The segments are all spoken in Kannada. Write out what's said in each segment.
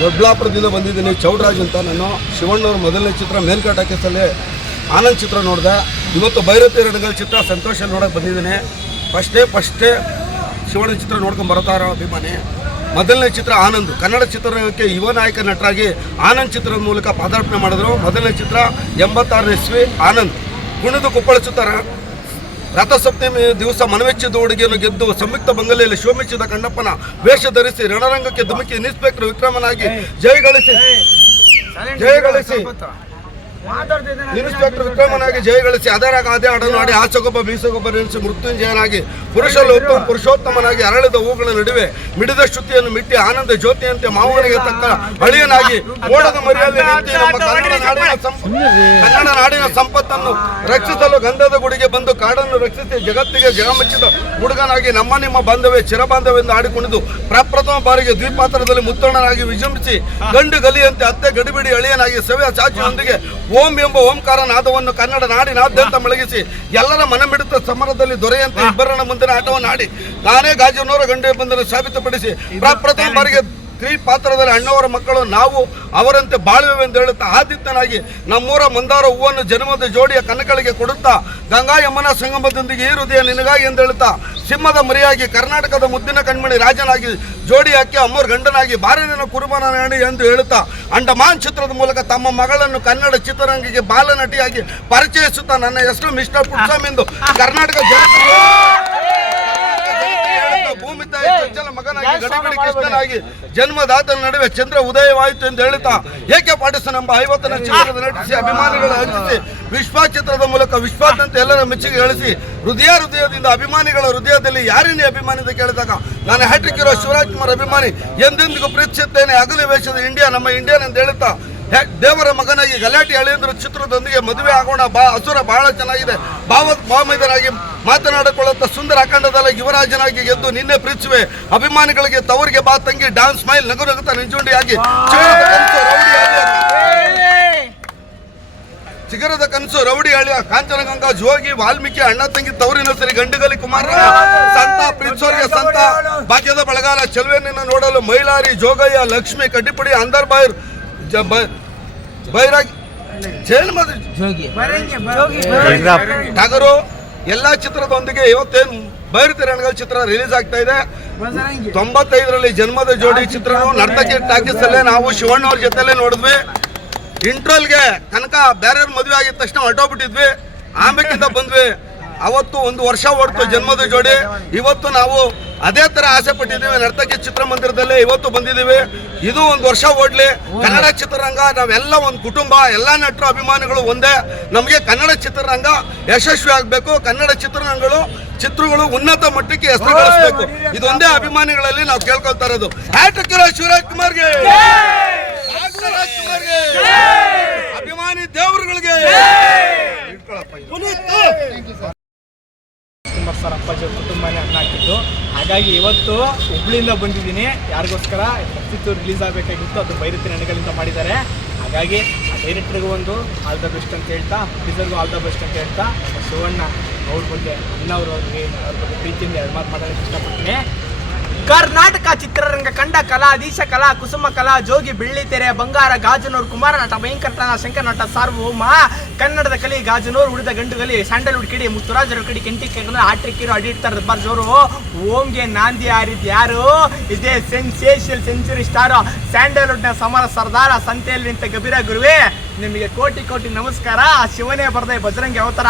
ದೊಡ್ಡಬಳ್ಳಾಪುರದಿಂದ ಬಂದಿದ್ದೀನಿ. ಚೌಡರಾಜ್ ಅಂತ. ನಾನು ಶಿವಣ್ಣವ್ರ ಮೊದಲನೇ ಚಿತ್ರ ಮೇಲ್ಕಾಟಕೇಸಲ್ಲಿ ಆನಂದ್ ಚಿತ್ರ ನೋಡಿದೆ. ಇವತ್ತು ಭೈರತಿ ರಣಗಲ್ ಚಿತ್ರ ಸಂತೋಷ ನೋಡೋಕೆ ಬಂದಿದ್ದೀನಿ. ಫಸ್ಟೇ ಶಿವಣ್ಣ ಚಿತ್ರ ನೋಡ್ಕೊಂಡು ಬರ್ತಾ ಇರೋ ಅಭಿಮಾನಿ. ಮೊದಲನೇ ಚಿತ್ರ ಆನಂದ್. ಕನ್ನಡ ಚಿತ್ರರಂಗಕ್ಕೆ ಯುವ ನಾಯಕ ನಟರಾಗಿ ಆನಂದ್ ಚಿತ್ರದ ಮೂಲಕ ಪದಾರ್ಪಣೆ ಮಾಡಿದ್ರು. ಮೊದಲನೇ ಚಿತ್ರ 86ನೇ ಇಸ್ವಿ ಆನಂದ್. ಕುಣಿದು ಕುಪ್ಪಳಿಸುತ್ತಾರ ರಥಸಪ್ತಮಿ ದಿವಸ ಮನವೆಚ್ಚಿದ ಹುಡುಗಿಯನ್ನು ಗೆದ್ದು ಸಂಯುಕ್ತ ಬಂಗಲೆಯಲ್ಲಿ ಶೋಮಿಸಿದ ಕಣ್ಣಪ್ಪನ ವೇಷ ಧರಿಸಿ ರಣರಂಗಕ್ಕೆ ಧುಮುಕಿ ಇನ್ಸ್ಪೆಕ್ಟರ್ ವಿಕ್ರಮನಾಗಿ ಜಯಗಳಿಸಿ ಇನ್ಸ್ಪೆಕ್ಟರ್ ವಿಕ್ರಮನಾಗಿ ಜಯಗಳಿಸಿ ಅದರಾಗ ಅದೇ ಅಡನು ಆಡಿ ಆಸಗೊಬ್ಬ ಬೀಸಗೊಬ್ಬ ನೆನೆಸಿ ಮೃತ್ಯುಂಜಯನಾಗಿ ಪುರುಷೋತ್ತಮನಾಗಿ ಅರಳಿದ ಹೂಗಳ ನಡುವೆ ಮಿಡಿದ ಶ್ರುತಿಯನ್ನು ಮಿಟ್ಟಿ ಆನಂದ ಜ್ಯೋತಿಯಂತೆ ಮಾವನಿಗೆ ತಕ್ಕ ಅಳಿಯನಾಗಿ ಓಡದ ಮರಿಯಲ್ಲಿ ನಿಂತು ನಮ್ಮ ಕನ್ನಡ ನಾಡಿನ ಸಂಪತ್ತನ್ನು ರಕ್ಷಿಸಲು ಗಂಧದ ಗುಡಿಗೆ ಬಂದು ಕಾಡನ್ನು ರಕ್ಷಿಸಿ ಜಗತ್ತಿಗೆ ಜಗಮೆಚ್ಚಿದ ಹುಡುಗನಾಗಿ ನಮ್ಮ ನಿಮ್ಮ ಬಾಂಧವ್ಯ ಚಿರಬಾಂಧವ್ಯವೆಂದು ಆಡಿಕೊಂಡಿದ್ದು ಪ್ರಪ್ರಥಮ ಬಾರಿಗೆ ದ್ವಿಪಾತ್ರದಲ್ಲಿ ಮುತ್ತಣ್ಣನಾಗಿ ವಿಜೃಂಭಿಸಿ ಗಂಡು ಗಲಿಯಂತೆ ಅತ್ತೆ ಗಡಿಬಿಡಿ ಅಳಿಯನಾಗಿ ಸವ್ಯ ಚಾಚಿಯೊಂದಿಗೆ ಓಂ ಎಂಬ ಓಂಕಾರ ನಾದವನ್ನು ಕನ್ನಡ ನಾಡಿನಾದ್ಯಂತ ಮೊಳಗಿಸಿ ಎಲ್ಲರ ಮನಮಿಡಿತ ಸಮರದಲ್ಲಿ ದೊರೆಯಂತೆ ಇಬ್ಬರನ್ನ ಮುಂದಿನ ಆಟವನ್ನು ಆಡಿ ನಾನೇ ಗಾಜನವರ ಗಂಡು ಬಂದನ್ನು ಸಾಬೀತುಪಡಿಸಿ ಪ್ರಪ್ರಥಮ ಬಾರಿಗೆ ಪಾತ್ರದಲ್ಲಿ ಅಣ್ಣವರ ಮಕ್ಕಳು ನಾವು ಅವರಂತೆ ಬಾಳುವೆಂದು ಹೇಳುತ್ತಾ ಆದಿತ್ಯನಾಗಿ ನಮ್ಮೂರ ಮಂದಾರ ಹೂವನ್ನು ಜನ್ಮದ ಜೋಡಿಯ ಕನಕಳಿಗೆ ಕೊಡುತ್ತಾ ಗಂಗಾ ಯಮುನಾ ಸಂಗಮದೊಂದಿಗೆ ಈ ಹೃದಯ ನಿನಗಾಗಿ ಎಂದು ಹೇಳುತ್ತಾ ಸಿಂಹದ ಮರಿಯಾಗಿ ಕರ್ನಾಟಕದ ಮುದ್ದಿನ ಕಣ್ಮಣಿ ರಾಜನಾಗಿ ಜೋಡಿ ಹಾಕಿ ಅಮ್ಮೋರ್ ಗಂಡನಾಗಿ ಬಾರನಿನ ಕುರುಬನ ನಾಡಿ ಎಂದು ಹೇಳುತ್ತಾ ಅಂಡಮಾನ್ ಚಿತ್ರದ ಮೂಲಕ ತಮ್ಮ ಮಗಳನ್ನು ಕನ್ನಡ ಚಿತ್ರರಂಗಕ್ಕೆ ಬಾಲನಟಿಯಾಗಿ ಪರಿಚಯಿಸುತ್ತಾ ನನ್ನ ಹೆಸರು ಮಿಸ್ಟರ್ ಪುಟ್ಸ್ವಾಮಿ ಎಂದು ಕರ್ನಾಟಕ ಭೂಮಿ ತಾಯಿ ಚಂಚಲ ಮಗನಾಗಿ ಗಡಿಬಿಡಿ ಕೃಷ್ಣನಾಗಿ ಜನ್ಮದಾತನ ನಡುವೆ ಚಂದ್ರ ಉದಯವಾಯಿತು ಎಂದು ಹೇಳುತ್ತಾ ಏಕೆ ಪಾಟಿಸನ್ ಎಂಬ 50ನೇ ಚಿತ್ರದ ನಟಿಸಿ ಅಭಿಮಾನಿಗಳ ಹಂಚಿಸಿ ವಿಶ್ವ ಚಿತ್ರದ ಮೂಲಕ ವಿಶ್ವಾದ್ಯಂತ ಎಲ್ಲರ ಮೆಚ್ಚುಗೆ ಗಳಿಸಿ ಹೃದಯದಿಂದ ಅಭಿಮಾನಿಗಳ ಹೃದಯದಲ್ಲಿ ಯಾರಿನೇ ಅಭಿಮಾನಿ ಅಂತ ಕೇಳಿದಾಗ ನಾನು ಹ್ಯಾಟ್ರಿಕ್ ಇರೋ ಶಿವರಾಜ್ ಕುಮಾರ್ ಅಭಿಮಾನಿ ಎಂದೆಂದಿಗೂ ಪ್ರೀತಿಸುತ್ತೇನೆ. ಹಗಲು ವೇಷದ ಇಂಡಿಯಾ ನಮ್ಮ ಇಂಡಿಯನ್ ಎಂದು ಹೇಳುತ್ತಾ ದೇವರ ಮಗನಾಗಿ ಗಲಾಟೆ ಅಳಿಯಂದ್ರ ಚಿತ್ರದೊಂದಿಗೆ ಮದುವೆ ಆಗೋಣ ಅಸುರ ಬಹಳ ಚೆನ್ನಾಗಿದೆ ಭಾವಮೈದನಾಗಿ ಮಾತನಾಡಿಕೊಳ್ಳುತ್ತಾ ಸುಂದರ ಅಖಂಡದಲ್ಲಿ ಯುವರಾಜನಾಗಿ ಗೆದ್ದು ನಿನ್ನೆ ಪ್ರೀತಿಸುವೆ ಅಭಿಮಾನಿಗಳಿಗೆ ತವರಿಗೆ ಬಾ ತಂಗಿ ಡಾನ್ಸ್ ಸ್ಮೈಲ್ ನಗು ನಗುತ್ತಾ ನಿಂಜುಂಡಿಯಾಗಿ ಚಿಗರದ ಕನಸು ರೌಡಿ ಅಳಿಯ ಕಾಂಚನಗಂಗಾ ಜೋಗಿ ವಾಲ್ಮೀಕಿ ಅಣ್ಣ ತಂಗಿ ತವರಿನ ಸರಿ ಗಂಡುಗಲಿ ಕುಮಾರ ಸಂತ ಪ್ರೀತ್ಸೋರ್ಗೆ ಸಂತ ಭಾಗ್ಯದ ಬಳಗಾಲ ಚೆಲುವೆಯನ್ನು ನೋಡಲು ಮೈಲಾರಿ ಜೋಗಯ್ಯ ಲಕ್ಷ್ಮಿ ಕಡ್ಡಿಪುಡಿ ಅಂದರ್ ಬಾಯರ್ ಬೈರಾಗಿ ಟಗರು ಎಲ್ಲಾ ಚಿತ್ರದೊಂದಿಗೆ ಇವತ್ತೇನು ಭೈರತಿ ರಣಗಲ್ ಚಿತ್ರ ರಿಲೀಸ್ ಆಗ್ತಾ ಇದೆ. 95ರಲ್ಲಿ ಜನ್ಮದ ಜೋಡಿ ಚಿತ್ರ ನರ್ತಕಿ ಟಾಕೀಸಲ್ಲೇ ನಾವು ಶಿವಣ್ಣವ್ರ ಜೊತೆಲೇ ನೋಡಿದ್ವಿ. ಇಂಟ್ರೋಲ್ಗೆ ಕನಕ ಬೇರೆಯವ್ರ ಮದುವೆ ಆಗಿದ ತಕ್ಷಣ ಹೊರಟೋಗ್ಬಿಟ್ಟಿದ್ವಿ. ಆಮೇಕಿಂದ ಬಂದ್ವಿ. ಅವತ್ತು 1 ವರ್ಷ ಓಡ್ತು ಜನ್ಮದ ಜೋಡಿ. ಇವತ್ತು ನಾವು ಅದೇ ತರ ಆಸೆ ಪಟ್ಟಿದ್ದೀವಿ. ನರ್ತಕಿ ಚಿತ್ರಮಂದಿರದಲ್ಲೇ ಇವತ್ತು ಬಂದಿದ್ದೀವಿ. ಇದು 1 ವರ್ಷ ಓಡ್ಲಿ. ಕನ್ನಡ ಚಿತ್ರರಂಗ ನಾವೆಲ್ಲ ಒಂದು ಕುಟುಂಬ, ಎಲ್ಲ ನಟರು ಅಭಿಮಾನಿಗಳು ಒಂದೇ. ನಮಗೆ ಕನ್ನಡ ಚಿತ್ರರಂಗ ಯಶಸ್ವಿ ಆಗಬೇಕು. ಕನ್ನಡ ಚಿತ್ರಗಳು ಉನ್ನತ ಮಟ್ಟಕ್ಕೆ ಹೆಸರು ಗಳಿಸಬೇಕು. ಇದೊಂದೇ ಅಭಿಮಾನಿಗಳಲ್ಲಿ ನಾವು ಕೇಳ್ಕೊಳ್ತಾ ಇರೋದು. ಹ್ಯಾಟ್ರಿಕ್ ಶಿವರಾಜ್ ಕುಮಾರ್ಗೆ, ಅಭಿಮಾನಿ ದೇವರುಗಳಿಗೆ ಸರ್ ಅಪ್ಪಾಜಿ ಕುಟುಂಬನೇ ಅನ್ನ ಹಾಕಿದ್ದು. ಹಾಗಾಗಿ ಇವತ್ತು ಹುಬ್ಳಿಯಿಂದ ಬಂದಿದ್ದೀನಿ. ಯಾರಿಗೋಸ್ಕರ ಅಸ್ತಿತ್ವ ರಿಲೀಸ್ ಆಗಬೇಕಾಗಿತ್ತು, ಅದು ಭೈರತಿ ರಣಗಲಿಂದ ಮಾಡಿದ್ದಾರೆ. ಹಾಗಾಗಿ ಆ ಡೈರೆಕ್ಟ್ರಿಗೂ ಒಂದು ಆಲ್ ದ ಬೆಸ್ಟ್ ಅಂತ ಹೇಳ್ತಾ, ಪ್ರೊಡ್ಯೂಸರ್ಗೂ ಆಲ್ ದ ಬೆಸ್ಟ್ ಅಂತ ಹೇಳ್ತಾ, ನಮ್ಮ ಶಿವಣ್ಣ ಅವ್ರ ಬಗ್ಗೆ ಅವ್ರ ಬಗ್ಗೆ ಪ್ರೀತಿಯಿಂದ 2 ಮಾತು ಮಾತಾಡೋಕ್ಕೆ ಇಷ್ಟಪಡ್ತೀನಿ. ಕರ್ನಾಟಕ ಚಿತ್ರರಂಗ ಕಂಡ ಕಲಾಧೀಶ ಕಲಾ ಕುಸುಮ ಕಲಾ ಜೋಗಿ ಬೆಳ್ಳಿತೆರೆ ಬಂಗಾರ ಗಾಜನೂರು ಕುಮಾರ ನಟ ಭಯಂಕರತನ ಶಂಕರ ನಟ ಸಾರ್ವಭೌಮ ಕನ್ನಡದ ಕಲಿ ಗಾಜನೂರು ಉಳಿದ ಗಂಡುಗಲಿ ಸ್ಯಾಂಡಲ್ವುಡ್ ಕಿಡಿ ಮುತ್ತುರಾಜರ ಕಡಿ ಕೆಂಟಿ ಆಟ್ರಿಕ್ಕಿರೋ ಅಡಿಡ್ತಾರೆ ಬರ್ಜೋರು ಓಂಗೆ ನಾಂದಿ ಹಾರಿದ್ ಯಾರು? ಇದೇ ಸೆನ್ಸೇಷನ್ ಸೆಂಚುರಿ ಸ್ಟಾರ್ ಸ್ಯಾಂಡಲ್ವುಡ್ನ ಸಮರ ಸರ್ದಾರ ಸಂತೆಯಲ್ಲಿ ನಿಂತ ಗಭೀರ ಗುರುವೇ ನಿಮಗೆ ಕೋಟಿ ಕೋಟಿ ನಮಸ್ಕಾರ. ಶಿವನೇ ಬರದೆ ಬಜರಂಗಿ ಅವತಾರ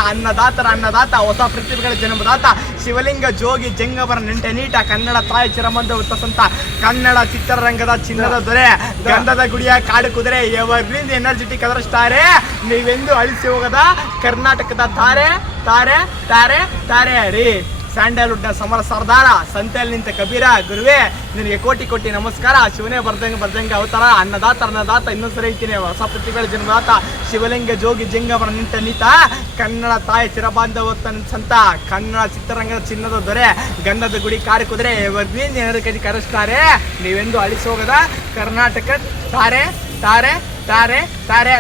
ಅನ್ನದಾತ ಹೊಸ ಪ್ರತಿಭೆಗಳ ಜನ್ಮದಾತ ಶಿವಲಿಂಗ ಜೋಗಿ ಜಂಗಮರ ನೆಂಟೆ ನೀಟ ಕನ್ನಡ ತಾಯಿ ಚಿರಮಂದ ಉತ್ತಸಂತ ಕನ್ನಡ ಚಿತ್ರರಂಗದ ಚಿನ್ನದ ದೊರೆ ಗಂಧದ ಗುಡಿಯ ಕಾಡು ಕುದುರೆ ಎವರ್ಗ್ರೀನ್ ಎನರ್ಜೆಟಿಕ್ ಅದರ ಸ್ಟಾರೆ ನೀವೆಂದು ಅಳಿಸಿ ಹೋಗದ ಕರ್ನಾಟಕದ ತಾರೆ ತಾರೆ ತಾರೆ ತಾರೆ ರೀ ಸ್ಯಾಂಡಲ್ವುಡ್ನ ಸಮರ ಸರ್ದಾರ ಸಂತೆಯಲ್ಲಿ ನಿಂತ ಕಬೀರ ಗುರುವೇ ನಿನಗೆ ಕೋಟಿ ಕೋಟಿ ನಮಸ್ಕಾರ. ಶಿವನೇ ಬರ್ದಂಗೆ ಅವತಾರ ಅನ್ನದಾತ ಇನ್ನೊಂದ್ಸರಿ ಹೇಳ್ತೀನಿ ಹೊಸ ಪ್ರತಿಭೆಗಳ ಜನ್ಮದಾತ ಶಿವಲಿಂಗ ಜೋಗಿ ಜಂಗಮರ ನಿಂತ ನೀತ ಕನ್ನಡ ತಾಯಿ ಚಿರಬಾಂಧವ ಸಂತ ಕನ್ನಡ ಚಿತ್ರರಂಗದ ಚಿನ್ನದ ದೊರೆ ಗಂಧದ ಗುಡಿ ಕಾರು ಕುದುರೆ ಎವರ್ಗ್ರೀನ್ ಎನರ್ಜೆಟಿಕ್ ಕರೆಸ್ತಾರೆ ನೀವೆಂದು ಅಳಿಸೋಗದ ಕರ್ನಾಟಕ ತಾರೆ ತಾರೆ ತಾರೆ ತಾರೆ